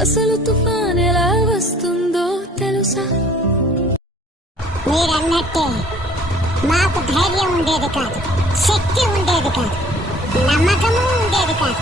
అసలు తుఫాన్ ఎలా వస్తుందో తెలుసా? మీరన్నట్టే మాకు ధైర్యం ఉండేది కాదు శక్తి ఉండేది కాదు నమ్మకము ఉండేది కాదు.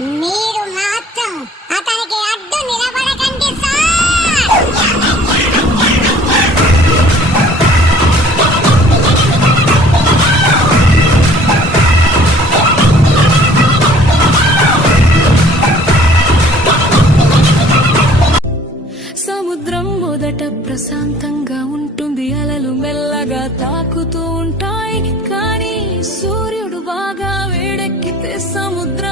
మీరు మాత్రం అతనికి అడ్డు నిలబడకండి సార్! సముద్రం మొదట ప్రశాంతంగా ఉంటుంది అలలు మెల్లగా తాకుతూ ఉంటాయి. కానీ సూర్యుడు బాగా వేడెక్కితే సముద్రం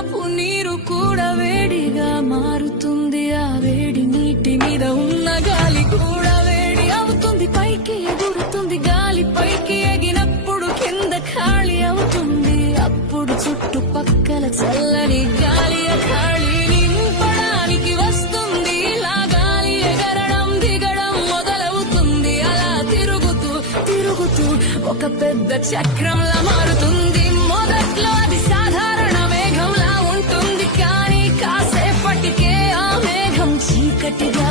చుట్టుపక్కల చల్లని గాలి ఆ ఖాళీని నింపడానికి వస్తుంది. ఇలా గాలి ఎగరడం దిగడం మొదలవుతుంది. అలా తిరుగుతూ తిరుగుతూ ఒక పెద్ద చక్రంలా మారుతుంది. మొదట్లో అది సాధారణ మేఘంలా ఉంటుంది. కానీ కాసేపటికే ఆ మేఘం చీకటిగా